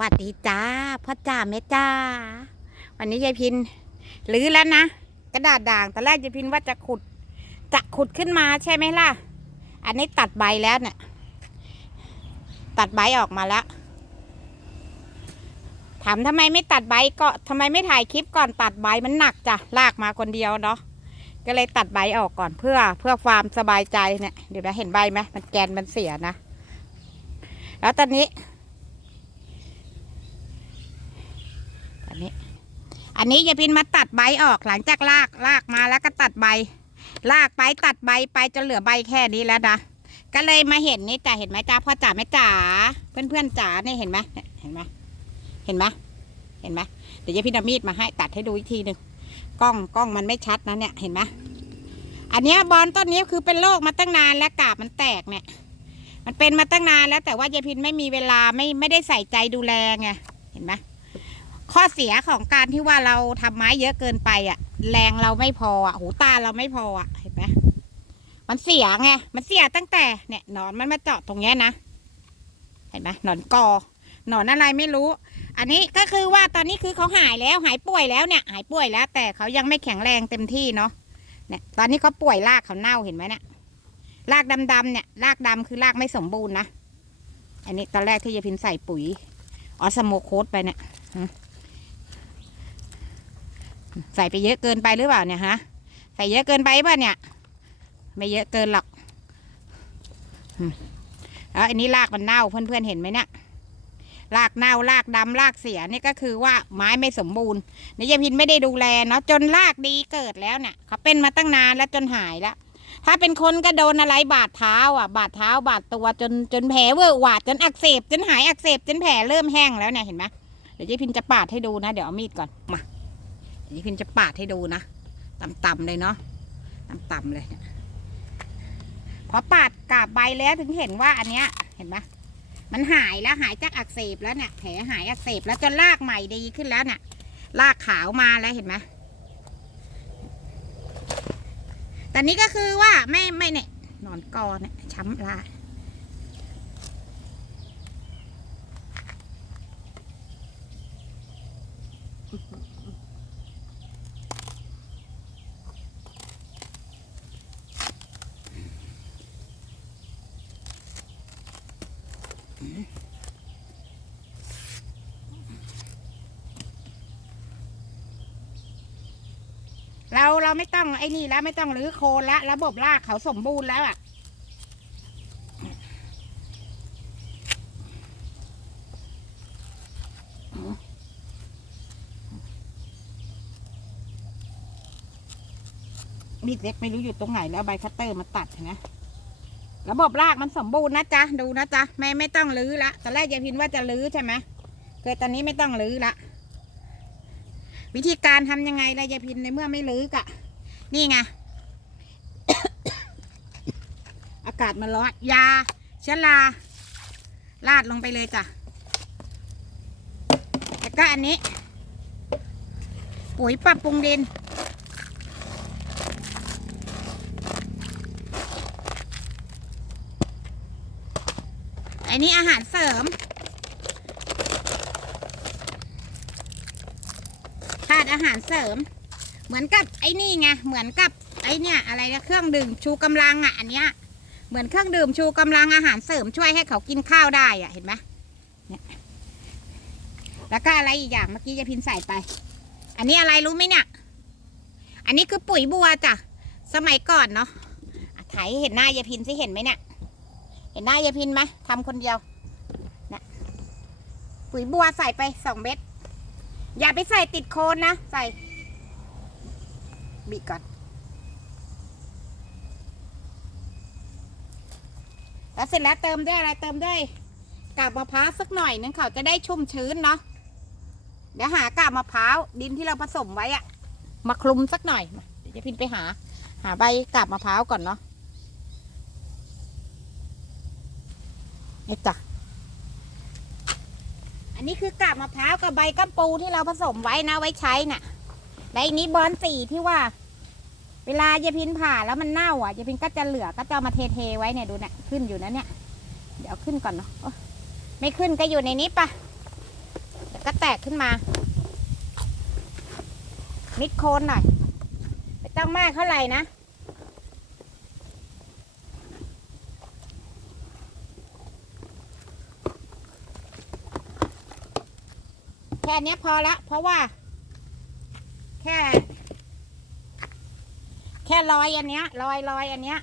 วัสดีจ้าพ่อจ้าแม่จ้า วันนี้ยายพินรื้อแล้วนะกระดาษด่างตอนแรกยายพินว่าจะขุด จะขุดขึ้นมาใช่ไหมล่ะ อันนี้ตัดใบแล้วเนี่ย ตัดใบออกมาแล้วถามทำไมไม่ตัดใบก็ทำไมไม่ถ่ายคลิปก่อนตัดใบมันหนักจ้ะลากมาคนเดียวเนาะก็เลยตัดใบออกก่อนเพื่อเพื่อความสบายใจเนี่ยเดี๋ยวนะเห็นใบไหมมันแกนมันเสียนะ แล้วตอนนี้ อั นี้ อันนี้ยายพินมาตัดใบออกหลังจากลากลากมาแล้วก็ตัดใบ ลากไปตัดใบไปจนเหลือใบแค่นี้แล้วนะก็เลยมาเห็นนี่จ้ะเห็นไหมจ้าพ่อจ๋าแม่จ๋าเพื่อนเพื่อนๆจ๋าเนี่ยเห็นไหมเห็นไหมเห็นไหมเห็นไหมเดี๋ยวยายพินเอามีดมาให้ตัดให้ดูอีกทีหนึ่งกล้องกล้องมันไม่ชัดนะเนี่ยเห็นไหมอันนี้บอลต้นนี้คือเป็นโรคมาตั้งนานแล้วกาบมันแตกเนี่ย มันเป็นมาตั้งนานแล้วแต่ว่ายายพินไม่มีเวลาไม่ไม่ได้ใส่ใจดูแลไงเห็นไหม ข้อเสียของการที่ว่าเราทำไม้เยอะเกินไปอะ แรงเราไม่พออะหูตาเราไม่พออะเห็นไหมมันเสียไงมันเสียตั้งแต่เนี่ยหนอนมันมาเจาะตรงเนี้ยนะเห็นไหมหนอนกอหนอนอะไรไม่รู้ อันนี้ก็คือว่าตอนนี้คือเขาหายแล้วหายป่วยแล้วเนี่ย หายป่วยแล้ว แต่เขายังไม่แข็งแรงเต็มที่เนาะเนี่ย ตอนนี้เขาป่วยรากเขาเน่าเห็นไหมเนี่ยรากดำๆเนี่ยรากดำคือรากไม่สมบูรณ์นะอันนี้ตอนแรกที่ยายพินใส่ปุ๋ยออสโมโคสไปเนี่ย ใส่ไปเยอะเกินไปหรือเปล่าเนี่ยฮะ ใส่เยอะเกินไปป่ะเนี่ย ไม่เยอะเกินหรอกแล้วอันนี้รากมันเน่าเพื่อนๆเห็นไหมเนี่ยรากเน่ารากดำรากเสียนี่ก็คือว่าไม้ไม่สมบูรณ์นี่ยายพินไม่ได้ดูแลเนาะจนรากดีเกิดแล้วเนี่ยเขาเป็นมาตั้งนานแล้วจนหายแล้ว ถ้าเป็นคนก็โดนอะไรบาดเท้าอะ บาดเท้าบาดตัวจนจนแผลเวอะหวาดจนอักเสบจนหายอักเสบจนแผลเริ่มแห้งแล้วเนี่ยเห็นไหมเดี๋ยวยายพินจะปาดให้ดูนะ เดี๋ยวเอามีดก่อนมา เดี๋ยวพินจะปาดให้ดูนะต่ำๆเลยเนาะต่ำๆเลยพอปาดกาบใบแล้วถึงเห็นว่าอันเนี้ยเห็นไหมมันหายแล้วหายจากอักเสบแล้วเนี่ยแผลหายอักเสบแล้วจนรากใหม่ดีขึ้นแล้วเนี่ยรากขาวมาแล้วเห็นไหมแต่นี้ก็คือว่าไม่ไม่เนี่ยหนอนกอเนี่ยช้ำลา เราเราไม่ต้องไอ้นี่แล้วไม่ต้องรื้อโคนแล้วระบบรากเขาสมบูรณ์แล้วอะมีดเล็กไม่รู้อยู่ตรงไหนแล้วใบคัตเตอร์มาตัดนไหมระบบรากมันสมบูรณ์นะจ๊ะดูนะจ๊ะไม่ไม่ต้องรื้อละตอนแรกยายพินว่าจะรื้อใช่ไหมเกิดตอนนี้ไม่ต้องรื้อละ วิธีการทำยังไงล่ะยาพินในเมื่อไม่ลึกอะ่ะ นี่ไง อากาศมันร้อน ยาชะลาลาดลงไปเลยจ้ะ แล้วก็อันนี้ ปุ๋ยปรับปรุงดิน อันนี้อาหารเสริม ธาตุ อาหารเสริม เหมือนกับไอ้นี่ไงเหมือนกับไอ้เนี่ยอะไรนะเครื่องดื่มชูกำลังอะอันเนี้ยเหมือนเครื่องดื่มชูกำลังอาหารเสริมช่วยให้เขากินข้าวได้อะเห็นไหมเนี่ยแล้วก็อะไรอีกอย่างเมื่อกี้ยายพินใส่ไป อันนี้อะไรรู้ไหมเนี่ย อันนี้คือปุ๋ยบัวจ้ะสมัยก่อนเนาะถ่ายเห็นหน้ายายพินสิเห็นไหมเนี่ย เห็นหน้ายายพินไหมทำคนเดียวนะปุ๋ยบัวใส่ไปสองเม็ด อย่าไปใส่ติดโคนนะ ใส่บีก่อน แล้วเสร็จแล้วเติมด้วยอะไรเติมด้วยกาบมะพร้าวสักหน่อยนึงเขาจะได้ชุ่มชื้นเนาะเดี๋ยวหากาบมะพร้าวดินที่เราผสมไว้อะมาคลุมสักหน่อยเดี๋ยวจะพินไปหา หาใบกาบมะพร้าวก่อนเนาะนี่จ้ะ นนี้คือกาบมะพร้าวกับใบกัมปูที่เราผสมไว้นะไว้ใช้น่ะและอันนี้บอนสีที่ว่า เวลายายพินผ่าแล้วมันเน่าอะยายพินก็จะเหลือก็จะเอามาเทเทๆไว้เนี่ยดูเนี่ยขึ้นอยู่นะเนี่ย เดี๋ยวขึ้นก่อนเนาะไม่ขึ้นก็อยู่ในนี้ปะก็แตกขึ้นมา มิดโคนหน่อยไม่ต้องมากเท่าไหร่นะ ค่นี้พอละ เพราะว่า แค่ แค่รอยอันเนี้ยรอยรอยอันเนี้ย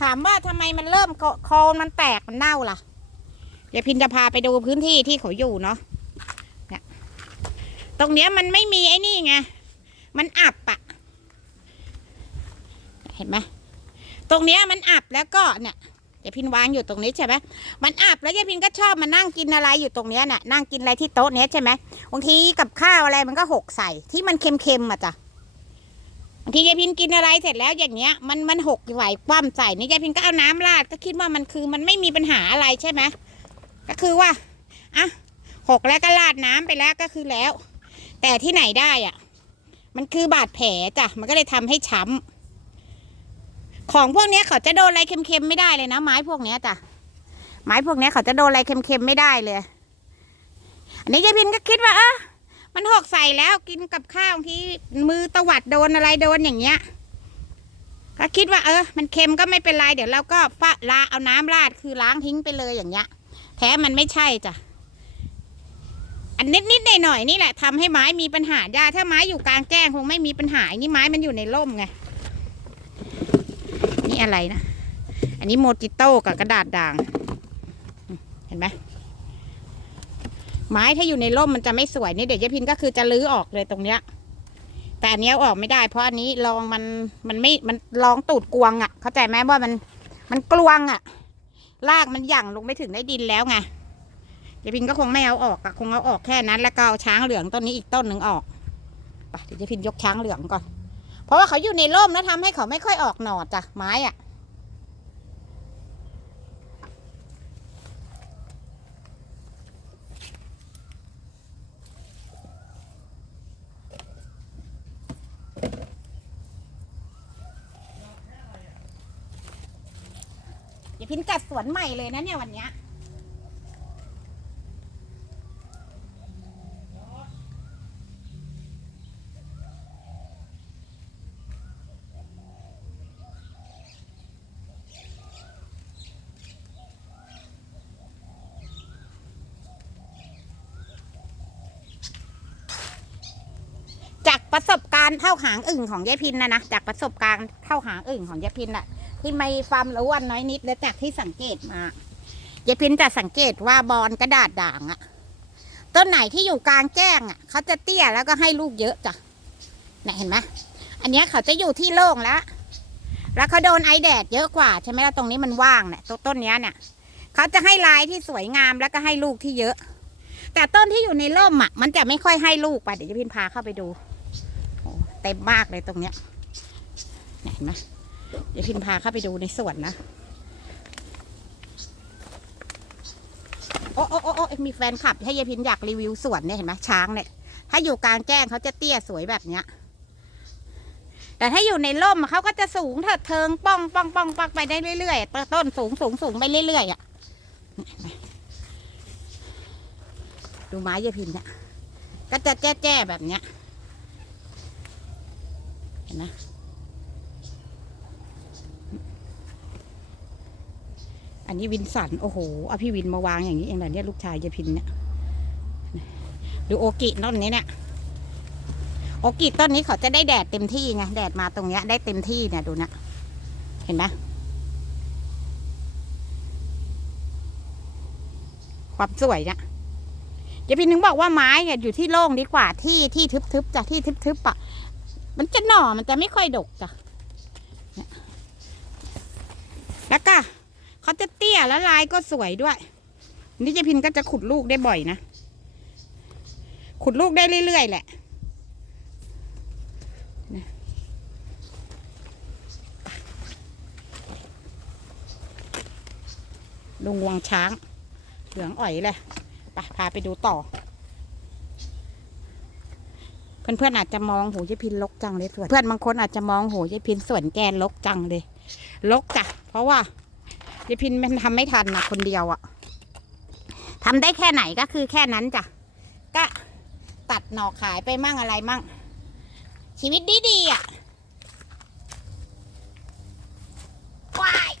ถามว่าทำไมมันเริ่มโคนมันแตกมันเน่าล่ะ เดี๋ยวพินจะพาไปดูพื้นที่ที่เขาอยู่เนาะเนี่ยตรงเนี้ยมันไม่มีไอ้นี่ไงมันอับอะเห็นไหมตรงเนี้ยมันอับแล้วก็เนี่ย เดี๋ยพินวางอยู่ตรงนี้ใช่ไหมมันอับแล้วยายพินก็ชอบมานั่งกินอะไรอยู่ตรงเนี้ยน่ะนั่งกินอะไรที่โต๊ะเนี้ยใช่ไหมบางทีกับข้าวอะไรมันก็หกใส่ที่มันเค็มๆอะจ้ะบางทียายพินกินอะไรเสร็จแล้วอย่างเงี้ย มันมันหกไหวคว่ำใส่นี่ยายพินก็เอาน้ำราดก็คิดว่ามันคือมันไม่มีปัญหาอะไรใช่ไหมก็คือว่าอะหกแล้วก็ราดน้ำไปแล้วก็คือแล้ว แต่ที่ไหนได้อะ มันคือบาดแผลจ้ะมันก็เลยทำให้ช้ำ ของพวกเนี้ยเขาจะโดนอะไรเค็มๆไม่ได้เลยนะ ไม้พวกเนี้ยจ้ะไม้พวกเนี้ยเขาจะโดนอะไรเค็มๆไม่ได้เลย อันนี้ยายพินก็คิดว่าเออมันหกใส่แล้วกินกับข้าวที่มือตวัดโดนอะไรโดนอย่างเงี้ย ก็คิดว่าเออ มันเค็มก็ไม่เป็นไรเดี๋ยวเราก็ฟะลาเอาน้ำราดคือล้างทิ้งไปเลยอย่างเงี้ย แท้มันไม่ใช่จ้ะอันนิดนิดหน่อยหน่อยๆนี่แหละทำให้ไม้มีปัญหาได้ถ้าไม้อยู่กลางแจ้งคงไม่มีปัญหานี่ไม้มันอยู่ในร่มไง นี่อะไรนะ อันนี้โมจิโต้กับกระดาษด่าง เห็นไหมไม้ถ้าอยู่ในร่มมันจะไม่สวยนี่เดี๋ยวยายพินก็คือจะลื้อออกเลยตรงเนี้ย แต่อันนี้เอาออกไม่ได้เพราะอันนี้ลองมันมันไม่มันลองตูดกวงอะ่ะ เข้าใจไหมว่ามันมันกลวงอะ่ะรากมันหยั่งลงไปถึงได้ดินแล้วไงยายพินก็คงไม่เอาออกอะคงเอาออกแค่นั้น แล้วก็เอาช้างเหลืองต้นนี้อีกต้นหนึ่งออกไปเดี๋ยวยายพินยกช้างเหลืองก่อน เพราะว่าเขาอยู่ในร่มแล้วทำให้เขาไม่ค่อยออกหน่อจ้ะไม้อะยาพินจัดสวนใหม่เลยนะเนี่ยวันเนี้ย ประสบการณ์เท่าหางอึ่งของยายพินนะนะจากประสบการณ์เท่าหางอึ่งของยายพินอะที่ไม่ความรู้อันน้อยนิดแล้วจากที่สังเกตมายายพินจะสังเกตว่าบอลกระดาษด่างอะต้นไหนที่อยู่กลางแจ้งอะเขาจะเตี้ยแล้วก็ให้ลูกเยอะจ้ะเนี่ยเห็นไหมอันนี้เขาจะอยู่ที่โล่งแล้วแล้วเขาโดนไอแดดเยอะกว่าใช่ไหมล่ะตรงนี้มันว่างเนี่ยต้นเนี้ยเนี่ยเขาจะให้ลายที่สวยงามแล้วก็ให้ลูกที่เยอะ แต่ต้นที่อยู่ในร่มอะ มันจะไม่ค่อยให้ลูกไปเดี๋ยวยายพินพาเข้าไปดู เต็มมากเลยตรงเนี้ยเห็นไหมเดี๋ยวพินพาเข้าไปดูในสวนนะ โอ้โอ้โอ้โอ้มีแฟนคลับ ให้ยายพินอยากรีวิวสวนเนี่ยเห็นไหมช้างเนี่ย ถ้าอยู่กลางแจ้งเขาจะเตี้ยสวยแบบเนี้ย แต่ถ้าอยู่ในร่มเขาก็จะสูงเถิดเทิงป้องป้องป้องป้องไปได้เรื่อยๆต้นสูงสูงสูงไปเรื่อยๆอะเนี่ยเห็นไหมดูไม้ยายพินเนี่ยก็จะแจ้แจ้แบบเนี้ย นไหมอันนี้วินสันโอ้โหเอาพี่วินมาวางอย่างนี้เองเหรอเนี่ยลูกชายยาพินเนี่ยดูโอกิต้นนี้เนี่ยโอกิต้นนี้เขาจะได้แดดเต็มที่ไงแดดมาตรงเนี้ยได้เต็มที่เนี่ยดูนะเห็นไหมความสวยเนี่ยยายพินถึงบอกว่าไม้เนี่ยอยู่ที่โล่งดีกว่าที่ที่ทึบๆจ้ะที่ทึบๆอะ มันจะหน่อมันจะไม่ค่อยดกจ้ะแล้วก็เขาจะเตี้ยแล้วลายก็สวยด้วย นี่เจพินก็จะขุดลูกได้บ่อยนะ ขุดลูกได้เรื่อยๆแหละลุงงวงช้าง เหลืองอ่อยเลยไปพาไปดูต่อ เพื่อนๆอาจจะมองโหยายพินลกจังเลยสวนเพื่อนบางคนอาจจะมองโหยายพินสวนแกนลกจังเลยลกจ้ะเพราะว่ายายพินมันทำไม่ทันนะคนเดียวอะทำได้แค่ไหนก็คือแค่นั้นจ้ะก็ตัดหน่อขายไปมั่งอะไรมั่ง ชีวิตดีดีๆอะาย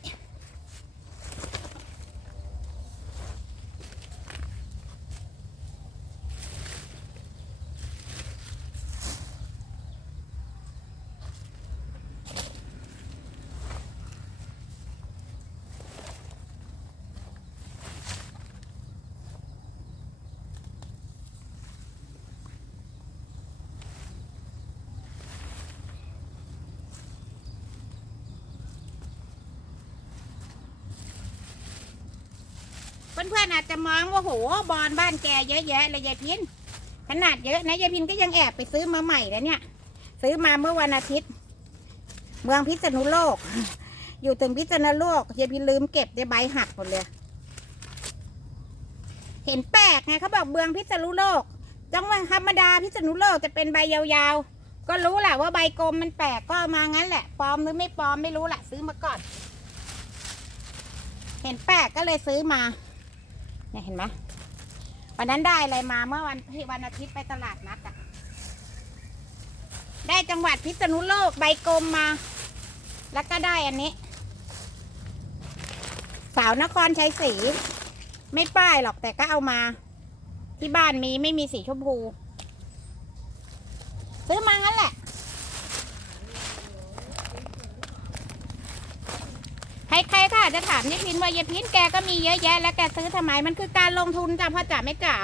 เพื่อนๆอาจจะมองว่าโหบอลบ้านแกเยอะแยะเลยยายพินขนาดเยอะนะยายพินก็ยังแอบไปซื้อมาใหม่แล้วเนี่ย ซื้อมาเมื่อวันอาทิตย์ เมืองพิษณุโลก อยู่ถึงพิษณุโลกยายพินลืมเก็บได้ใบหักหมดเลย เห็นแปลกไงเขาบอกเมืองพิษณุโลก จังหวัดธรรมดาพิษณุโลกจะเป็นใบยาวๆ ก็รู้แหละว่าใบกลมมันแปลกก็มางั้นแหละปลอมหรือไม่ปลอมไม่รู้แหละซื้อมาก่อน เห็นแปลกก็เลยซื้อมา เนี่ยเห็นไหมวันนั้นได้อะไรมาเมื่อวันที่วันอาทิตย์ไปตลาดนัดอะได้จังหวัดพิษณุโลกใบกลมมา แล้วก็ได้อันนี้ สาวนครชัยศรีไม่ป้ายหรอกแต่ก็เอามา ที่บ้านมีไม่มีสีชมพู ซื้อมางั้นแหละ ใครๆค่ะ จะถามยายพินว่ายายพินแกก็มีเยอะแยะ แล้วแกซื้อทำไมมันคือการลงทุนจ้ะพ่อจ๋าไม่จ๋า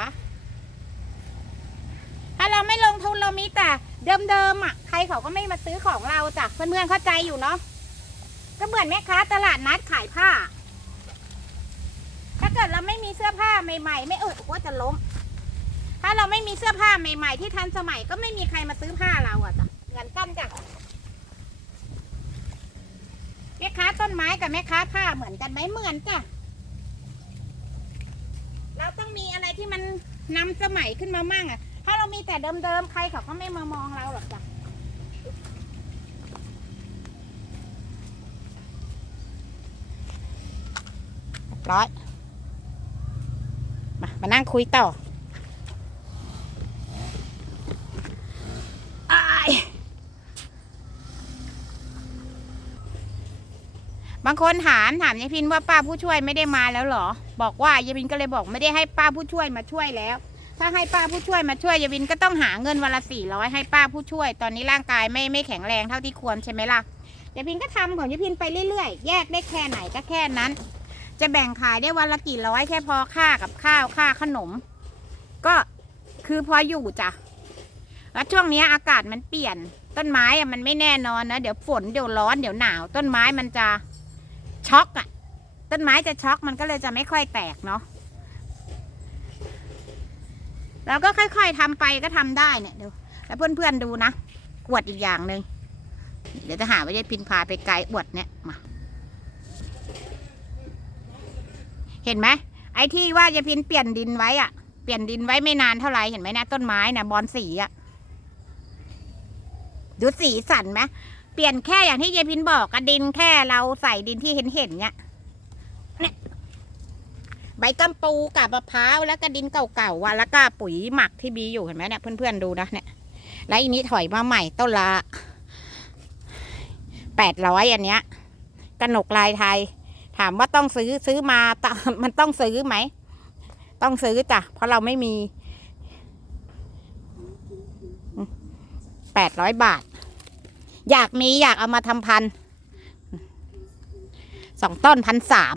ถ้าเราไม่ลงทุนเรามีแต่เดิมๆอะใครเขาก็ไม่มาซื้อของเราจ้ะเพื่อนๆเข้าใจอยู่เนาะก็เหมือนแม่ค้าตลาดนัดขายผ้า ถ้าเกิดเราไม่มีเสื้อผ้าใหม่ๆ ไม่เออว่าจะล้มถ้าเราไม่มีเสื้อผ้าใหม่ ๆ ที่ทันสมัยก็ไม่มีใครมาซื้อผ้าเราอะจ้ะเหมือนกันจ้ะ แม่ค้าต้นไม้กับแม่ค้าผ้าเหมือนกันไหมเหมือนจ้ะเราต้องมีอะไรที่มันนำสมัยขึ้นมามั่งอะ ถ้าเรามีแต่เดิมๆใครเขาก็ไม่มามองเราหรอกจ้ะเรียบร้อยมามานั่งคุยต่อาย บางคนถามถามยายพินว่าป้าผู้ช่วยไม่ได้มาแล้วเหรอ บอกว่ายายพินก็เลยบอกไม่ได้ให้ป้าผู้ช่วยมาช่วยแล้ว ถ้าให้ป้าผู้ช่วยมาช่วยยายพินก็ต้องหาเงินวันละสี่ร้อยให้ป้าผู้ช่วย ตอนนี้ร่างกายไม่ไม่แข็งแรงเท่าที่ควรใช่ไหมล่ะยายพินก็ทำของยายพินไปเรื่อยๆ แยกได้แค่ไหนก็แค่นั้น จะแบ่งขายได้วันละกี่ร้อยแค่พอค่ากับข้าวค่าขนม ก็คือพออยู่จ้ะแล้วช่วงนี้อากาศมันเปลี่ยนต้นไม้อะมันไม่แน่นอนนะเดี๋ยวฝนเดี๋ยวร้อนเดี๋ยวหนาว ต้นไม้มันจะ ช็อกอะ่ะ ต้นไม้จะช็อกมันก็เลยจะไม่ค่อยแตกเนาะแล้วก็ค่อย ๆทำไปก็ทำได้เนี่ยเดี๋ยวแล้วเพื่อนๆดูนะอวดอีกอย่างหนึ่งเดี๋ยวจะหาว่ายายพินพาไปไกลอวดเนี่ยมาเห็นไหมไอ้ที่ว่ายายพินเปลี่ยนดินไว้อะเปลี่ยนดินไว้ไม่นานเท่าไหร่เห็นไหมนะต้นไม้นะบอลสีอะดูสีสันไหม เปลี่ยนแค่อย่างที่ยายพินบอกกระดินแค่เราใส่ดินที่เห็นเห็นเนี่ยเนี่ยใบกัมปูกับมะพร้าวแล้วก็ดินเก่าๆว่ะแล้วก็ปุ๋ยหมักที่มีอยู่เห็นไหมเนี่ยเพื่อนๆดูนะเนี่ย แล้วอันนี้ถอยมาใหม่ต้นละแปดร้อยอันเนี้ยกระหนกลายไทย ถามว่าต้องซื้อซื้อมาตมันต้องซื้อไหม ต้องซื้อจ้ะ เพราะเราไม่มีแปดร้อยบาท อยากมีอยากเอามาทำพันสองต้นพันสาม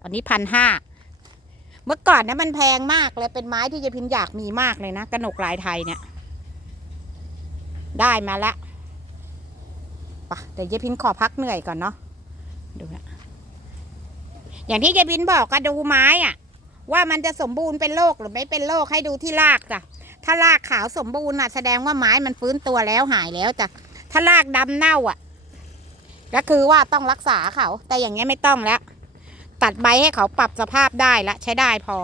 ตอนนี้พันห้าเมื่อก่อนเนี่ยมันแพงมากเลยเป็นไม้ที่ยายพินอยากมีมากเลยนะกระหนกลายไทยเนี่ย ได้มาแล้วปะเดี๋ยวยายพินขอพักเหนื่อยก่อนเนาะดูนะอย่างที่ยายพินบอกก็ดูไม้อะว่ามันจะสมบูรณ์เป็นโรคหรือไม่เป็นโรคให้ดูที่รากจ้ะถ้ารากขาวสมบูรณ์อะแสดงว่าไม้มันฟื้นตัวแล้วหายแล้วจ้ะ ถ้ารากดำเน่าอะ ก็คือว่าต้องรักษาเขา แต่อย่างเงี้ยไม่ต้องแล้ว ตัดใบให้เขาปรับสภาพได้ละใช้ได้พอ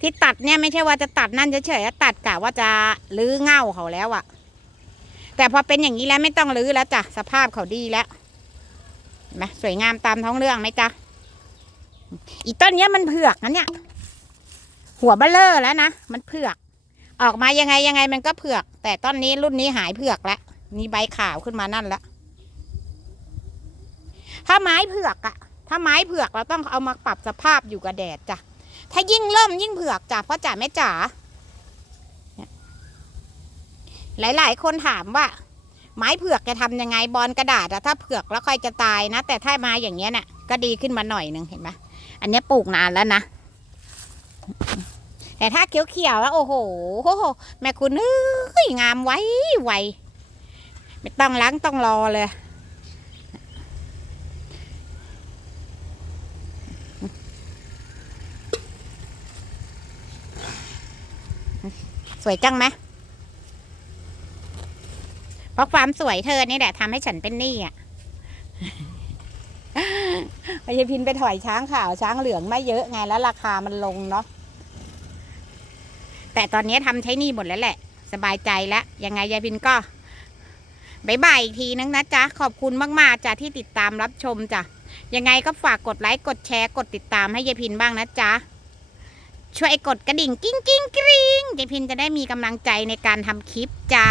ที่ตัดเนี่ยไม่ใช่ว่าจะตัดนั่นเฉยๆตัดกะว่าจะลื้อเง่าเขาแล้วอะแต่พอเป็นอย่างนี้แล้วไม่ต้องลื้อแล้วจ้ะสภาพเขาดีแล้วเห็นไหมสวยงามตามท้องเรื่องไหมจ๊ะอีต้นเนี้ยมันเผือกนะเนี่ย หัวเบลเลอร์แล้วนะมันเผือก อออกมายังไงยังไงมันก็เผือก แต่ต้นนี้รุ่นนี้หายเผือกแล้ว นี่ใบขาวขึ้นมานั่นละถ้าไม้เผือกอะถ้าไม้เผือกเราต้องเอามาปรับสภาพอยู่กับแดดจ้ะถ้ายิ่งเริ่มยิ่งเผือกจ้ะเพราะจ๋าแม่จ๋าเนี่ยหลาย ๆ คนถามว่า ไม้เผือกจะทำยังไงบอลกระดาษอะถ้าเผือกแล้วค่อยจะตายนะ แต่ถ้ามาอย่างเงี้ยเนี่ยก็ดีขึ้นมาหน่อยหนึ่งเห็นไหมอันนี้ปลูกนานแล้วนะแต่ถ้าเขียวๆแล้วโอ้โหแม่คุณเอ้ยงามไว้ไว ไม่ต้องล้างต้องรอเลย สวยจังไหมเพราะความสวยเธอนี่แหละทำให้ฉันเป็นหนี้อะพยาพินไปถอยช้างขาวช้างเหลืองไม่เยอะไงแล้วราคามันลงเนาะแต่ตอนนี้ทำใช้หนี่หมดแล้วแหละ สบายใจแล้วยังไงยายพินก็ บายบายอีกทีนึงนะจ๊ะ ขอบคุณมากๆจ้ะที่ติดตามรับชมจ้ะ ยังไงก็ฝากกดไลค์ กดแชร์ กดติดตามให้ยายพินบ้างนะจ๊ะ ช่วยกดกระดิ่งกิ้งกิ้งกริ๊งยายพินจะได้มีกำลังใจในการทำคลิปจ้า